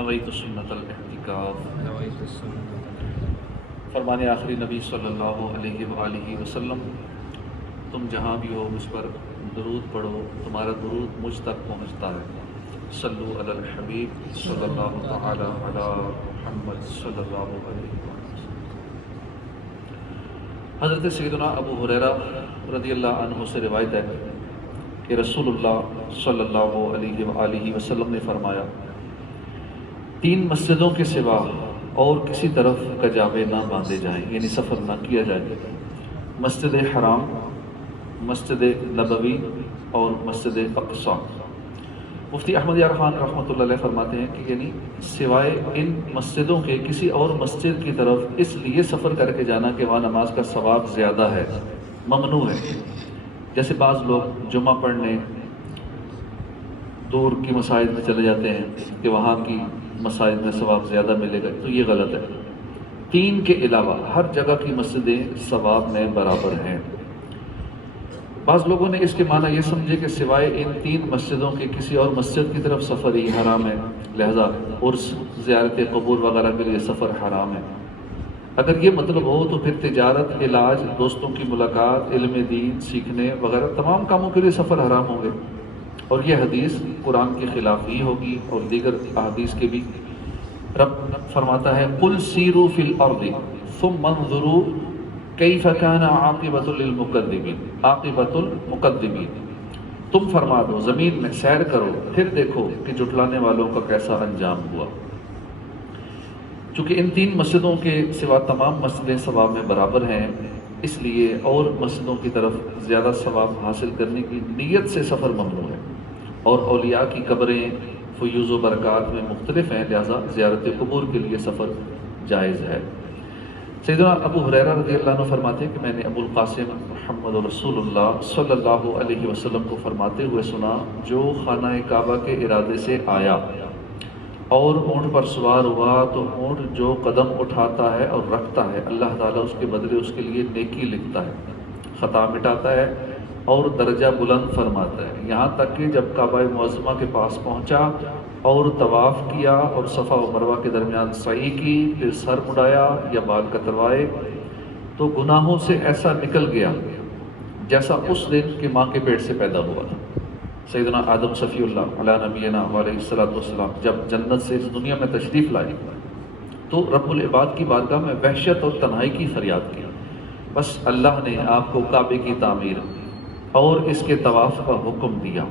نویت سنت الاعتکاف۔ نویت السنت۔ فرمان آخری نبی صلی اللہ علیہ وآلہ وسلم، تم جہاں بھی ہو مجھ پر درود پڑھو، تمہارا درود مجھ تک پہنچتا ہے۔ صلو علی الحبیب صلی اللہ تعالی علی محمد صلی اللہ علیہ وسلم۔ حضرت سیدنا ابو ہریرہ رضی اللہ عنہ سے روایت ہے کہ رسول اللہ صلی اللہ علیہ وآلہ وسلم نے فرمایا، تین مسجدوں کے سوا اور کسی طرف کجاوے نہ باندھے جائیں، یعنی سفر نہ کیا جائے۔ مسجد حرام، مسجد نبوی اور مسجد اقصی۔ مفتی احمد یار خان رحمۃ اللہ علیہ فرماتے ہیں کہ یعنی سوائے ان مسجدوں کے کسی اور مسجد کی طرف اس لیے سفر کر کے جانا کہ وہاں نماز کا ثواب زیادہ ہے، ممنوع ہے۔ جیسے بعض لوگ جمعہ پڑھنے دور کی مساجد میں چلے جاتے ہیں کہ وہاں کی مساجد میں ثواب زیادہ ملے گا، تو یہ غلط ہے۔ تین کے علاوہ ہر جگہ کی مسجدیں ثواب میں برابر ہیں۔ بعض لوگوں نے اس کے معنی یہ سمجھے کہ سوائے ان تین مسجدوں کے کسی اور مسجد کی طرف سفر ہی حرام ہے، لہذا عرس، زیارت قبور وغیرہ کے لیے سفر حرام ہے۔ اگر یہ مطلب ہو تو پھر تجارت، علاج، دوستوں کی ملاقات، علم دین سیکھنے وغیرہ تمام کاموں کے لیے سفر حرام ہوں گے، اور یہ حدیث قرآن کے خلاف ہی ہوگی اور دیگر احادیث کے بھی۔ رب فرماتا ہے قُلْ سِيرُوا فِي الْأَرْضِ ثُمَّ انظُرُوا كَيْفَ كَانَ عَاقِبَةُ لِلْمُكَذِّبِينَ۔ عاقبۃ المکذبین، تم فرما دو زمین میں سیر کرو، پھر دیکھو کہ جھٹلانے والوں کا کیسا انجام ہوا۔ چونکہ ان تین مسجدوں کے سوا تمام مسجدیں ثواب میں برابر ہیں، اس لیے اور مسجدوں کی طرف زیادہ ثواب حاصل کرنے کی نیت سے سفر ممنوع ہے، اور اولیاء کی قبریں فیوز و برکات میں مختلف ہیں، لہذا زیارت قبور کے لیے سفر جائز ہے۔ سیدنا ابو ہریرہ رضی اللہ عنہ فرماتے ہیں کہ میں نے ابو القاسم محمد رسول اللہ صلی اللہ علیہ وسلم کو فرماتے ہوئے سنا، جو خانہ کعبہ کے ارادے سے آیا اور اونٹ پر سوار ہوا تو اونٹ جو قدم اٹھاتا ہے اور رکھتا ہے، اللہ تعالیٰ اس کے بدلے اس کے لیے نیکی لکھتا ہے، خطا مٹاتا ہے اور درجہ بلند فرماتا ہے، یہاں تک کہ جب کعبہ معظمہ کے پاس پہنچا اور طواف کیا اور صفا و مروہ کے درمیان سعی کی، پھر سر مڑایا یا بال کتروائے تو گناہوں سے ایسا نکل گیا جیسا اس دن کہ ماں کے پیٹ سے پیدا ہوا تھا۔ سیدنا آدم صفی اللہ علیہ نبینا علیہ الصلوۃ والسلام جب جنت سے اس دنیا میں تشریف لائے تو رب العباد کی بارگاہ میں وحشت اور تنہائی کی فریاد کی، بس اللہ نے آپ کو کعبے کی تعمیر اور اس کے طواف کا حکم دیا۔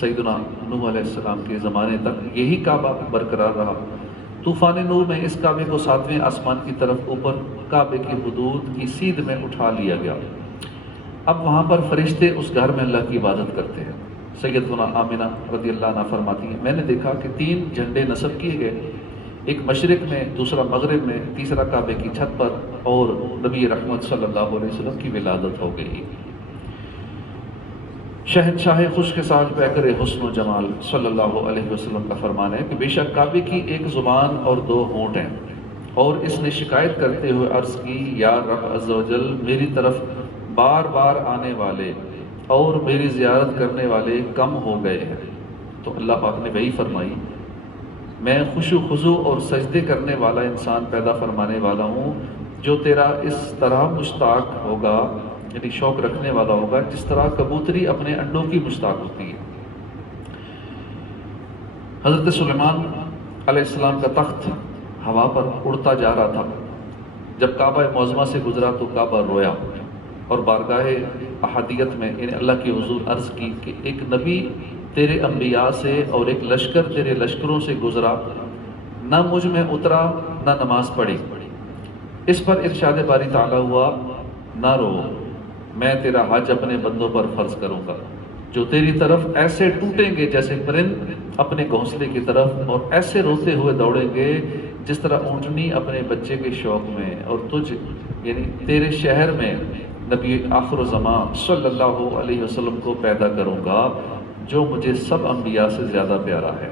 سیدنا نوح علیہ السلام کے زمانے تک یہی کعبہ برقرار رہا۔ طوفان نور میں اس کعبے کو 7ویں آسمان کی طرف اوپر کعبے کی حدود کی سیدھ میں اٹھا لیا گیا۔ اب وہاں پر فرشتے اس گھر میں اللہ کی عبادت کرتے ہیں۔ سیدنا آمنہ رضی اللہ عنہ فرماتی ہیں، میں نے دیکھا کہ 3 جھنڈے نصب کیے گئے، ایک مشرق میں، دوسرا مغرب میں، تیسرا کعبے کی چھت پر، اور نبی رحمت صلی اللہ علیہ وسلم کی ولادت ہو گئی۔ شہنشاہ خشک ساج پیکر حسن و جمال صلی اللہ علیہ وسلم کا فرمان ہے کہ بے شک کعبے کی ایک زبان اور 2 ہونٹ ہیں، اور اس نے شکایت کرتے ہوئے عرض کی، یا رب عز و جل، میری طرف بار بار آنے والے اور میری زیارت کرنے والے کم ہو گئے ہیں۔ تو اللہ پاک نے وہی فرمائی، میں خشوع و خضوع اور سجدے کرنے والا انسان پیدا فرمانے والا ہوں، جو تیرا اس طرح مشتاق ہوگا، یعنی شوق رکھنے والا ہوگا، جس طرح کبوتری اپنے انڈوں کی مشتاق ہوتی ہے۔ حضرت سلیمان علیہ السلام کا تخت ہوا پر اڑتا جا رہا تھا، جب کعبہ معظمہ سے گزرا تو کعبہ رویا، اور بارگاہ احدیت میں یعنی اللہ کی حضور عرض کی کہ ایک نبی تیرے انبیاء سے اور ایک لشکر تیرے لشکروں سے گزرا، نہ مجھ میں اترا نہ نماز پڑھی۔ اس پر ارشاد باری تعالیٰ ہوا، نہ رو، میں تیرا حج اپنے بندوں پر فرض کروں گا، جو تیری طرف ایسے ٹوٹیں گے جیسے پرند اپنے گھونسلے کی طرف، اور ایسے روتے ہوئے دوڑیں گے جس طرح اونٹنی اپنے بچے کے شوق میں، اور تجھ یعنی تیرے شہر میں نبی آخر الزمان صلی اللہ علیہ وسلم کو پیدا کروں گا، جو مجھے سب انبیاء سے زیادہ پیارا ہے۔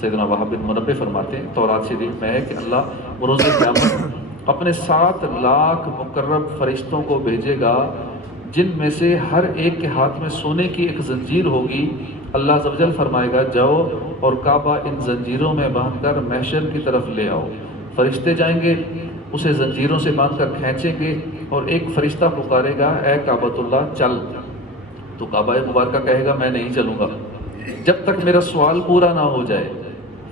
سیدنا وہب بن منبہ فرماتے ہیں، تورات شریف میں ہے کہ اللہ بروز قیامت اپنے 7 لاکھ مقرب فرشتوں کو بھیجے گا، جن میں سے ہر ایک کے ہاتھ میں سونے کی ایک زنجیر ہوگی۔ اللہ عز و جل فرمائے گا، جاؤ اور کعبہ ان زنجیروں میں باندھ کر محشر کی طرف لے آؤ۔ فرشتے جائیں گے، اسے زنجیروں سے باندھ کر کھینچیں گے، اور ایک فرشتہ پکارے گا اے کعبۃ اللہ چل، تو کعبہ مبارکہ کہے گا میں نہیں چلوں گا جب تک میرا سوال پورا نہ ہو جائے۔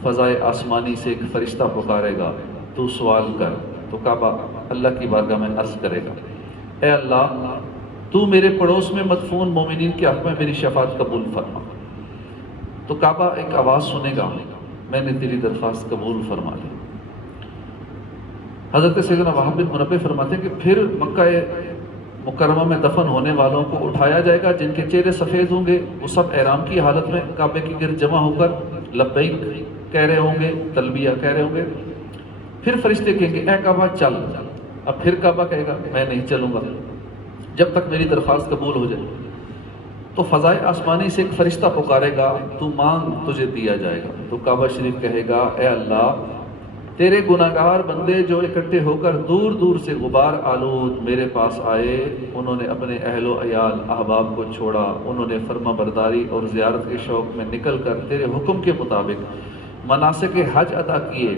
فضائے آسمانی سے ایک فرشتہ پکارے گا تو سوال کر، تو کعبہ اللہ کی بارگاہ میں عرض کرے گا اے اللہ تو میرے پڑوس میں مدفون مومنین کے حق میں میری شفاعت قبول فرما۔ تو کعبہ ایک آواز سنے گا، میں نے تیری درخواست قبول فرما لی۔ حضرت سیدنا وہب بن منبہ فرماتے ہیں کہ پھر مکہ مکرمہ میں دفن ہونے والوں کو اٹھایا جائے گا، جن کے چہرے سفید ہوں گے، وہ سب احرام کی حالت میں کعبے کے گرد جمع ہو کر لبیک کہہ رہے ہوں گے، تلبیہ کہہ رہے ہوں گے۔ پھر فرشتے کہیں گے اے کعبہ چل، اب پھر کعبہ کہے گا میں نہیں چلوں گا جب تک میری درخواست قبول ہو جائے۔ تو فضائے آسمانی سے ایک فرشتہ پکارے گا تو مانگ تجھے دیا جائے گا۔ تو کعبہ شریف کہے گا اے اللہ تیرے گناہگار بندے جو اکٹھے ہو کر دور دور سے غبار آلود میرے پاس آئے، انہوں نے اپنے اہل و عیال احباب کو چھوڑا، انہوں نے فرما برداری اور زیارت کے شوق میں نکل کر تیرے حکم کے مطابق مناسک حج ادا کیے،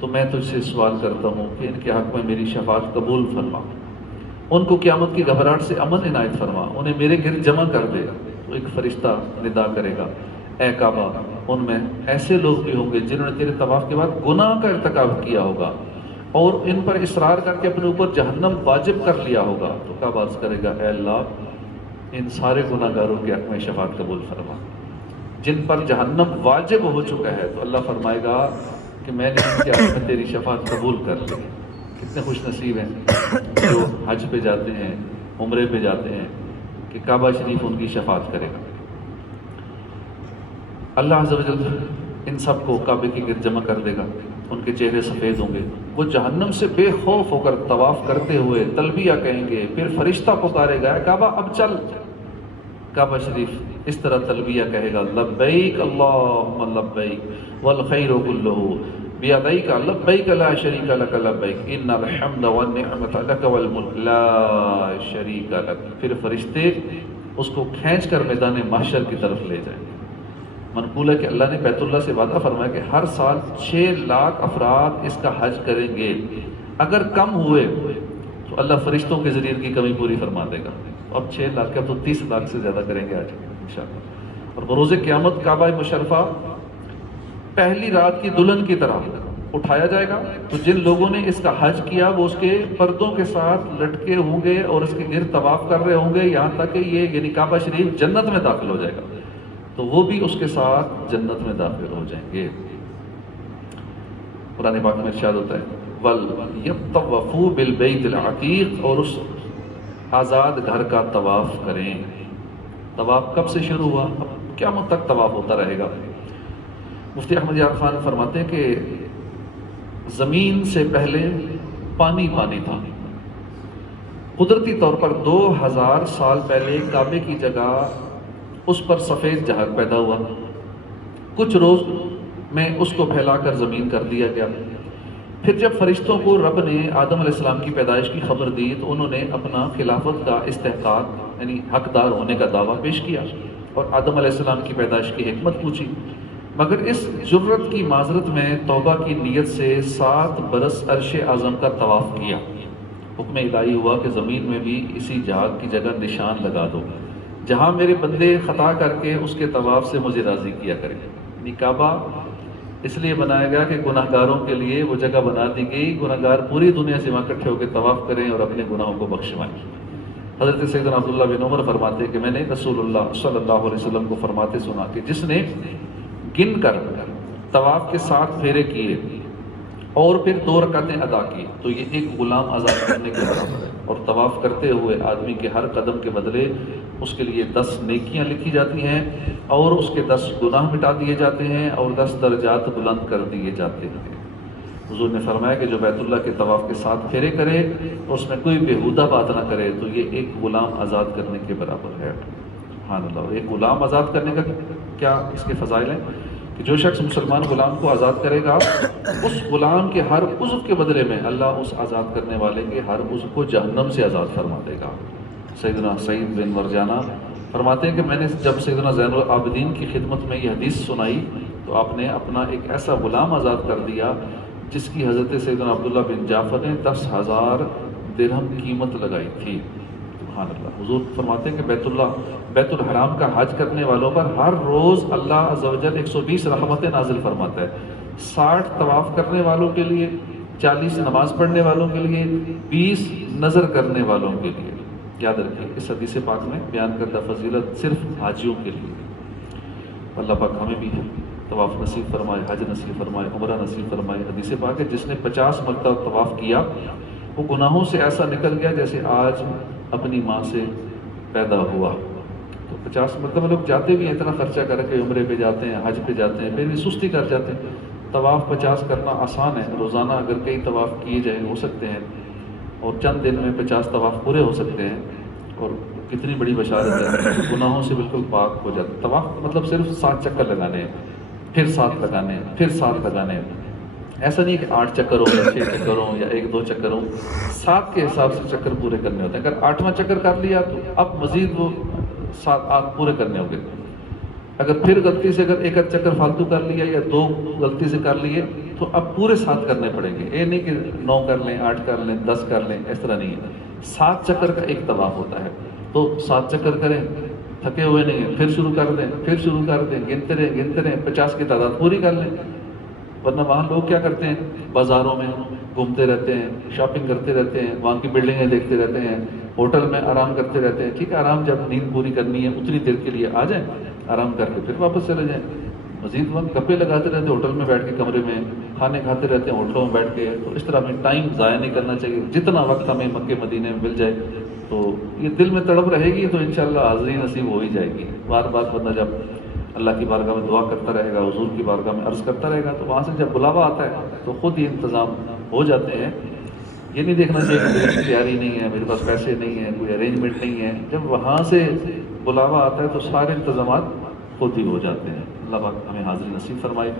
تو میں تجھ سے سوال کرتا ہوں کہ ان کے حق میں میری شفاعت قبول فرما، ان کو قیامت کی گھبراہٹ سے امن عنایت فرما، انہیں میرے گرد جمع کر دے۔ تو ایک فرشتہ ندا کرے گا اے کعبہ ان میں ایسے لوگ بھی ہوں گے جنہوں نے تیرے طواف کے بعد گناہ کا ارتکاب کیا ہوگا اور ان پر اصرار کر کے اپنے اوپر جہنم واجب کر لیا ہوگا۔ تو کعبہ عرض کرے گا اے اللہ ان سارے گناہ گاروں کے حق میں شفاعت قبول فرما، جن پر جہنم واجب ہو چکا ہے۔ تو اللہ فرمائے گا کہ میں نے ان کے حق میں تیری شفاعت قبول کر لی۔ کتنے خوش نصیب ہیں جو حج پہ جاتے ہیں، عمرے پہ جاتے ہیں کہ کعبہ شریف ان کی شفاعت کرے گا۔ اللہ عز و جل ان سب کو کعبے کے گرد جمع کر دے گا، ان کے چہرے سفید ہوں گے، وہ جہنم سے بے خوف ہو کر طواف کرتے ہوئے تلبیہ کہیں گے، پھر فرشتہ پکارے گا کعبہ اب چل۔ کعبہ شریف اس طرح تلبیہ کہے گا لبیک اللہم لبیک والخیر کلہ بیدیک لبیک لا شریک لک لبیک ان الحمد والنعمت لک والملک لا شریک لک۔ پھر فرشتے اس کو کھینچ کر میدان محشر کی طرف لے جائیں گے۔ منقول ہے کہ اللہ نے بیت اللہ سے وعدہ فرمایا کہ ہر سال 6 لاکھ افراد اس کا حج کریں گے، اگر کم ہوئے تو اللہ فرشتوں کے ذریعے ان کی کمی پوری فرما دے گا۔ اب 6 لاکھ کا تو 30 لاکھ سے زیادہ کریں گے آج انشاءاللہ۔ اور بروز قیامت کعبہ مشرفہ پہلی رات کی دلہن کی طرح اٹھایا جائے گا، تو جن لوگوں نے اس کا حج کیا وہ اس کے پردوں کے ساتھ لٹکے ہوں گے اور اس کے گرد طواف کر رہے ہوں گے، یہاں تک کہ یہ یعنی کعبہ شریف جنت میں داخل ہو جائے گا، تو وہ بھی اس کے ساتھ جنت میں داخل ہو جائیں گے۔ قرآن پاک میں ارشاد ہوتا ہے وَلْيَطَّوَّفُوا بِالْبَيْتِ الْعَتِيقِ، اور اس آزاد گھر کا طواف کریں۔ طواف کب سے شروع ہوا؟ اب قیامت تک طواف ہوتا رہے گا۔ مفتی احمد یار خان فرماتے ہیں کہ زمین سے پہلے پانی پانی تھا، قدرتی طور پر 2000 سال پہلے کعبے کی جگہ اس پر سفید جھاگ پیدا ہوا، کچھ روز میں اس کو پھیلا کر زمین کر دیا گیا۔ پھر جب فرشتوں کو رب نے آدم علیہ السلام کی پیدائش کی خبر دی تو انہوں نے اپنا خلافت کا استحقاق یعنی حقدار ہونے کا دعویٰ پیش کیا اور آدم علیہ السلام کی پیدائش کی حکمت پوچھی، مگر اس جرت کی معذرت میں توبہ کی نیت سے 7 برس عرش اعظم کا طواف کیا۔ حکم الہی ہوا کہ زمین میں بھی اسی جھاگ کی جگہ نشان لگا دو جہاں میرے بندے خطا کر کے اس کے طواف سے مجھے راضی کیا کریں۔ یعنی کعبہ اس لیے بنایا گیا کہ گناہ گاروں کے لیے وہ جگہ بنا دی گئی، گناہ گار پوری دنیا سے وہاں اکٹھے ہو کے طواف کریں اور اپنے گناہوں کو بخشوائیں۔ حضرت سیدنا عبداللہ بن عمر فرماتے ہیں کہ میں نے رسول اللہ صلی اللہ علیہ وسلم کو فرماتے سنا کہ جس نے گن کر طواف کے 7 پھیرے کیے اور پھر 2 رکعتیں ادا کی تو یہ ایک غلام آزاد کرنے کے برابر ہے، اور طواف کرتے ہوئے آدمی کے ہر قدم کے بدلے اس کے لیے 10 نیکیاں لکھی جاتی ہیں اور اس کے 10 گناہ مٹا دیے جاتے ہیں اور 10 درجات بلند کر دیے جاتے ہیں۔ حضور نے فرمایا کہ جو بیت اللہ کے طواف کے 7 پھیرے کرے اس میں کوئی بےہودہ بات نہ کرے تو یہ ایک غلام آزاد کرنے کے برابر ہے۔ سبحان اللہ۔ ایک غلام آزاد کرنے کا کیا اس کے فضائل ہیں کہ جو شخص مسلمان غلام کو آزاد کرے گا اس غلام کے ہر عضو کے بدلے میں اللہ اس آزاد کرنے والے کے ہر عضو کو جہنم سے آزاد فرما دے گا۔ سیدنا سعید بن مرجانہ فرماتے ہیں کہ میں نے جب سیدنا زین العابدین کی خدمت میں یہ حدیث سنائی تو آپ نے اپنا ایک ایسا غلام آزاد کر دیا جس کی حضرت سیدنا عبداللہ بن جعفر نے 10,000 درہم قیمت لگائی تھی۔ سبحان اللہ۔ حضور فرماتے ہیں کہ بیت الحرام کا حج کرنے والوں پر ہر روز اللہ عز و جل 120 رحمتیں نازل فرماتا ہے، 60 طواف کرنے والوں کے لیے، 40 نماز پڑھنے والوں کے لیے، 20 نظر کرنے والوں کے لیے۔ یاد رکھیں اس حدیث پاک میں بیان کردہ فضیلت صرف حاجیوں کے لیے۔ اللہ پاک ہمیں بھی طواف نصیب فرمائے، حج نصیب فرمائے، عمرہ نصیب فرمائے۔ حدیث پاک ہے جس نے 50 مرتبہ طواف کیا وہ گناہوں سے ایسا نکل گیا جیسے آج اپنی ماں سے پیدا ہوا۔ تو 50 مرتبہ لوگ جاتے بھی ہیں، اتنا خرچہ کر کے عمرے پہ جاتے ہیں، حج پہ جاتے ہیں، پھر بھی سستی کر جاتے ہیں۔ طواف 50 کرنا آسان ہے، روزانہ اگر کئی طواف کیے جائیں ہو سکتے ہیں، اور چند دن میں 50 طواف پورے ہو سکتے ہیں، اور کتنی بڑی بشارت ہے، گناہوں سے بالکل پاک ہو جاتا ہے۔ طواف مطلب صرف 7 چکر لگانے ہیں، پھر 7 لگانے ہیں، پھر 7 لگانے ہیں۔ ایسا نہیں کہ 8 چکر ہوں یا 6 چکر ہوں یا 1-2 چکر ہوں، 7 کے حساب سے چکر پورے کرنے ہوتے ہیں۔ اگر 8واں چکر کر لیا تو اب مزید وہ 7 8 پورے کرنے ہوں گے۔ اگر پھر غلطی سے اگر 1 چکر فالتو کر لیا یا 2 غلطی سے کر لیے تو اب پورے 7 کرنے پڑیں گے۔ یہ نہیں کہ 9 کر لیں، 8 کر لیں، 10 کر لیں، اس طرح نہیں ہے۔ 7 چکر کا ایک طواف ہوتا ہے، تو 7 چکر کریں، تھکے ہوئے نہیں ہیں، پھر شروع کر دیں، پھر شروع کر دیں، گنتے رہیں 50 کی تعداد پوری کر لیں۔ ورنہ وہاں لوگ کیا کرتے ہیں، بازاروں میں گھومتے رہتے ہیں، شاپنگ کرتے رہتے ہیں، وہاں کی بلڈنگیں دیکھتے رہتے ہیں، ہوٹل میں آرام کرتے رہتے ہیں۔ ٹھیک ہے، آرام جب نیند پوری کرنی ہے اتنی دیر کے لیے آ جائیں، آرام کر کے پھر واپس چلے جائیں۔ مزید وقت گپے لگاتے رہتے ہیں ہوٹل میں بیٹھ کے، کمرے میں کھانے کھاتے رہتے ہیں ہوٹلوں میں بیٹھ کے۔ تو اس طرح ہمیں ٹائم ضائع نہیں کرنا چاہیے۔ جتنا وقت ہمیں مکے مدینے میں مل جائے تو یہ دل میں تڑپ رہے گی تو انشاءاللہ حاضری نصیب ہو ہی جائے گی۔ بار بار بندہ جب اللہ کی بارگاہ میں دعا کرتا رہے گا، حضور کی بارگاہ میں عرض کرتا رہے گا، تو وہاں سے جب بلاوا آتا ہے تو خود ہی انتظام ہو جاتے ہیں۔ یہ نہیں دیکھنا چاہیے کہ میری تیاری نہیں ہے، میرے پاس پیسے نہیں ہیں، کوئی ارینجمنٹ نہیں ہے۔ جب وہاں سے بلاوا آتا ہے تو سارے انتظامات خود ہی ہو جاتے ہیں۔ اللہ پاک ہمیں حاضری نصیب فرمائے۔